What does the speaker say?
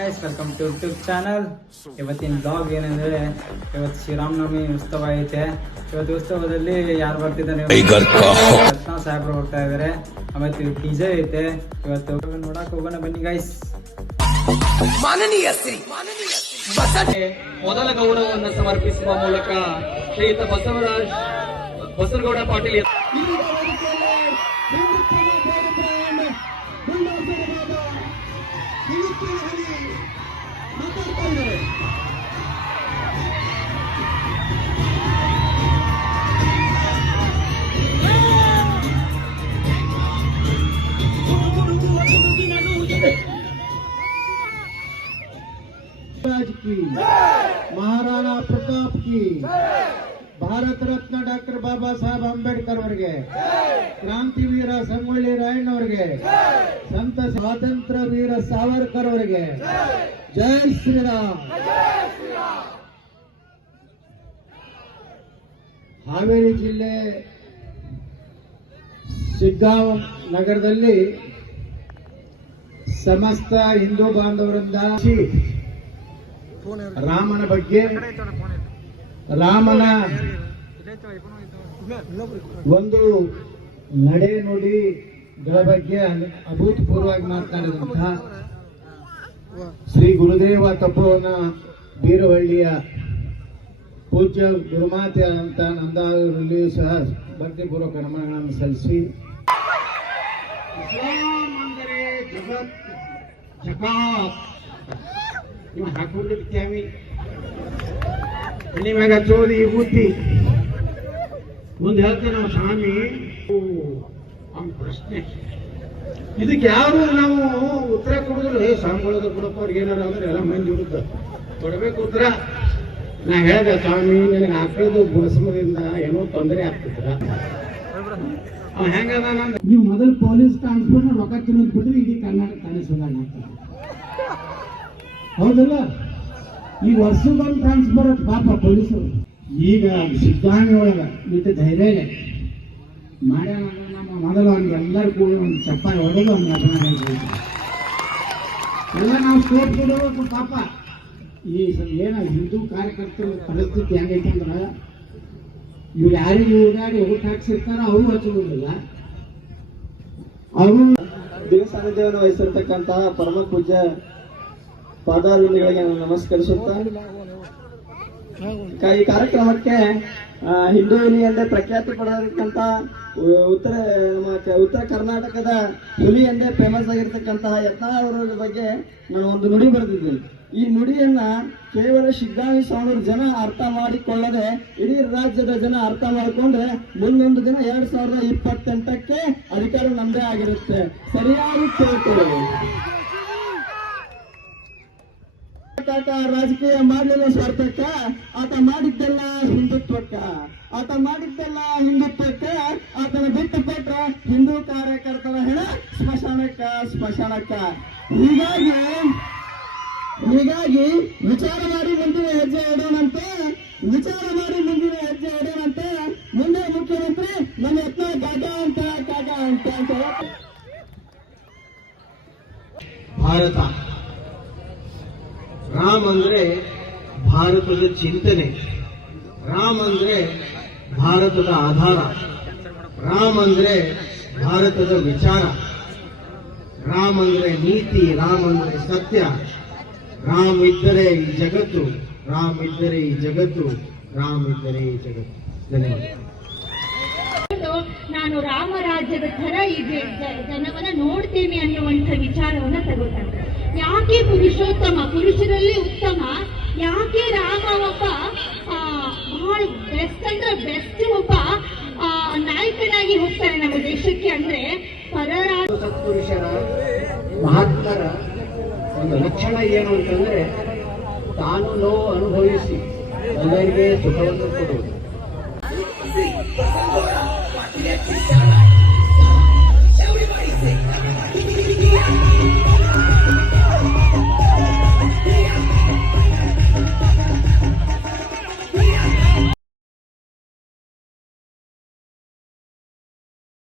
Guys welcome to YouTube channel. ಇವತ್ತಿನ blog ಏನಂದ್ರೆ, ಇವತ್ತು ಶ್ರೀರಾಮನವಮಿ ಉತ್ಸವ ಐತೆ. ಇವತ್ತು ಉತ್ಸವದಲ್ಲಿ ಯಾರು ಬರ್ತಿದ್ದಾರೆ? ರತ್ನ ಸಾಹೇಬ್ರು ಬರ್ತಾ ಇದಾರೆ. ಆಮೇಲೆ ಡಿಜೆ ಐತೆ. ಇವತ್ತು ನೋಡಕ್ ಹೋಗೋಣ ಬನ್ನಿ ಗೈಸ್. ಮೊದಲ ಗೌರವವನ್ನು ಸಮರ್ಪಿಸುವ ಮೂಲಕ ಶ್ರೀಯುತ ಬಸವಗೌಡ ಪಾಟೀಲ್ की, महाराणा प्रताप की, ಭಾರತ ರತ್ನ ಡಾಕ್ಟರ್ ಬಾಬಾ ಸಾಹೇಬ್ ಅಂಬೇಡ್ಕರ್ ಅವರಿಗೆ, ಕ್ರಾಂತಿವೀರ ಸಂಗೊಳ್ಳಿ ರಾಯಣ್ಣವರಿಗೆ, ಸಂತ ಸ್ವಾತಂತ್ರ್ಯ ವೀರ ಸಾವರ್ಕರ್ ಅವರಿಗೆ ಜೈ ಶ್ರೀರಾಮ್. ಹಾವೇರಿ ಜಿಲ್ಲೆ ಶಿಗ್ಗಾಂವ್ ನಗರದಲ್ಲಿ ಸಮಸ್ತ ಹಿಂದೂ ಬಾಂಧವರಿಂದ ರಾಮನ ಬಗ್ಗೆ, ರಾಮನ ಒಂದು ನಡೆ ನುಡಿಗಳ ಬಗ್ಗೆ ಅಭೂತಪೂರ್ವವಾಗಿ ಮಾತನಾಡಿದಂತಹ ಶ್ರೀ ಗುರುದೇವ ತಪೋವನ ಬೀರವಳ್ಳಿಯ ಪೂಜ್ಯ ಗುರುಮಾತೆ ಅಂತ ನಂದಾವರಲ್ಲಿಯೂ ಸಹ ಭಕ್ತಿಪೂರ್ವಕ ನಮನಗಳನ್ನು ಸಲ್ಲಿಸಿ, ಇಸ್ಲಾಂ ಅಂದರೆ ಜಗತ್ ಜಕಾತ್ ನೀವು ಹಾಕೊಂಡಿರ್ತೇವೆ ನಿಮಗೆ ಹಚ್ಚೋದು ಈ ಬುದ್ಧಿ ಮುಂದೆ ಹೇಳ್ತೇವೆ ನಾವು ಸ್ವಾಮಿ ಅವ್ನ ಪ್ರಶ್ನೆ. ಇದಕ್ಕೆ ಯಾರು ನಾವು ಉತ್ತರ ಕೊಡಿದ್ರೆ ಸ್ವಾಮಿಗಳದ ಕೊಡಪ್ಪ ಅವ್ರಿಗೆ ಏನಾರು ಅಂದ್ರೆ ಎಲ್ಲ ಮಂದಿ ಹುಡುಕ ಕೊಡಬೇಕು ಉತ್ತರ. ನಾ ಹೇಳಿದೆ ಸ್ವಾಮಿ ನನಗೆ ಹಾಕೋದು ಗುಣಸಮದಿಂದ ಏನೋ ತೊಂದರೆ ಆಗ್ತಿದ್ರ ಹೆಂಗದ ನೀವು ಮೊದಲು ಪೊಲೀಸ್ ಟ್ರಾನ್ಸ್ಫರ್ ರೊಕ್ಕ ತಿನ್ನೋದು ಬಿಟ್ರೆ ಇಡೀ ಕರ್ನಾಟಕ ತಾನೇ ಸುಧಾರಣೆ ಆಗ್ತದೆ, ಹೌದಲ್ಲ? ಈ ವರ್ಷದೊಂದು ಟ್ರಾನ್ಸ್ಫರ್ ಪಾಪ ಪೊಲೀಸರು. ಈಗ ಸಿದ್ಧಾಂಗ ಒಳಗ ಮತ್ತೆ ಧೈರ್ಯ ಮಾಡ್ಯಾನ ನಮ್ಮ ಮೊದಲು ಅವ್ನಿಗೆ ಎಲ್ಲರೂ ಕೂಡ ಒಂದು ಚಪ್ಪಾಯಿ ಹೊಡೆದು ಅವ್ನಿಗೆ ಅಭಿನಯ ಎಲ್ಲ ನಾವು ಸ್ಟೇಟ್ ಕೊಡಬೇಕು. ಪಾಪ ಈ ಏನ ಹಿಂದೂ ಕಾರ್ಯಕರ್ತರ ಪರಿಸ್ಥಿತಿ ಹೆಂಗೈತೆ ಅಂದ್ರೆ, ಇವ್ರು ಯಾರಿಗೆ ಓಡಾಡಿ ಊಟ ಹಾಕ್ಸಿರ್ತಾರ ಅವರು ಹಚ್ಚೋದಿಲ್ಲ. ಅವರು ದಿನ ಸಾನ್ನಿಧ್ಯವನ್ನು ವಹಿಸಿರ್ತಕ್ಕಂತಹ ಪರಮ ಪೂಜ್ಯ ಪಾದಾರವಿಂದಗಳಿಗೆ ನಾನು ನಮಸ್ಕರಿಸುತ್ತಾ ಈ ಕಾರ್ಯಕ್ರಮಕ್ಕೆ ಹಿಂದೂ ಹುಲಿ ಎಂದೇ ಪ್ರಖ್ಯಾತಿ ಪಡೆದಿರ್ತಕ್ಕಂಥ ಉತ್ತರ ಕರ್ನಾಟಕದ ಹುಲಿ ಎಂದೇ ಫೇಮಸ್ ಆಗಿರ್ತಕ್ಕಂತಹ ಯತ್ನಾಳ್ ಅವರ ಬಗ್ಗೆ ನಾನು ಒಂದು ನುಡಿ ಬರೆದಿದ್ದೇನೆ. ಈ ನುಡಿಯನ್ನ ಕೇವಲ ಶಿಗ್ಗಾಂವಿ ಸಾವಿರ ಜನ ಅರ್ಥ ಮಾಡಿಕೊಳ್ಳದೆ ಇಡೀ ರಾಜ್ಯದ ಜನ ಅರ್ಥ ಮಾಡಿಕೊಂಡ್ರೆ ಮುಂದೊಂದು ದಿನ 2028ಕ್ಕೆ ಅಧಿಕಾರ ನಮ್ಮದೇ ಆಗಿರುತ್ತೆ. ಸರಿಯಾಗಿ ಕೇಳ್ತೀವಿ. ರಾಜಕೀಯ ಮಾಡಲಿಲ್ಲ ಸ್ವಾರ್ಥಕ್ಕ, ಆತ ಮಾಡಿದ್ದೆಲ್ಲ ಹಿಂದುತ್ವಕ್ಕ, ಆತ ಮಾಡಿದ್ದೆಲ್ಲ ಹಿಂದುತ್ವಕ್ಕೆ, ಆತನ ಬಿಟ್ಟು ಕೊಟ್ಟ ಹಿಂದೂ ಕಾರ್ಯಕರ್ತರ ಹೆಣ ಸ್ಮಶಾನಕ್ಕ. ಹೀಗಾಗಿ ವಿಚಾರ ಮಾಡಿ ಮುಂದಿನ ಹೆಜ್ಜೆ ಇಡೋಣಂತೆ, ಮುಂದೆ ಮುಖ್ಯಮಂತ್ರಿ ನಮ್ಮ ಯತ್ನ ಕಾಕ ಅಂತ ಭಾರತ. ರಾಮ ಅಂದ್ರೆ ಭಾರತದ ಚಿಂತನೆ, ರಾಮ ಅಂದ್ರೆ ಭಾರತದ ಆಧಾರ, ರಾಮ ಅಂದ್ರೆ ಭಾರತದ ವಿಚಾರ, ರಾಮ ಅಂದ್ರೆ ನೀತಿ, ರಾಮ ಅಂದ್ರೆ ಸತ್ಯ. ರಾಮ ಇದ್ದರೆ ಈ ಜಗತ್ತು, ರಾಮ ಇದ್ದರೆ ಈ ಜಗತ್ತು, ರಾಮ ಇದ್ದರೆ ಈ ಜಗತ್ತು. ಧನ್ಯವಾದ. ನಾನು ರಾಮರಾಜ್ಯದ ತರ ಇದೆ ಜನವನ್ನ ನೋಡ್ತೀನಿ ಅನ್ನುವಂಥ ವಿಚಾರವನ್ನ ತಗೋತಾರೆ. ಯಾಕೆ ಪುರುಷೋತ್ತಮ, ಪುರುಷರಲ್ಲಿ ಉತ್ತಮ, ಯಾಕೆ ರಾಮ ಒಬ್ಬ ಬಹಳ ಬೆಸ್ಟ್ ಅಂದ್ರೆ ಬೆಸ್ಟ್ ಒಬ್ಬ ನಾಯಕನಾಗಿ ಹೋಗ್ತಾನೆ ನಮ್ಮ ದೇಶಕ್ಕೆ ಅಂದ್ರೆ ಸತ್ಪುರುಷರ ಮಹಾತ್ಮರ ಒಂದು ಲಕ್ಷಣ ಏನು ಅಂತಂದ್ರೆ, ತಾನು ನೋವು ಅನುಭವಿಸಿ ಎಲ್ಲರಿಗೆ ಸುಖವನ್ನು ಕೊಡುವುದು.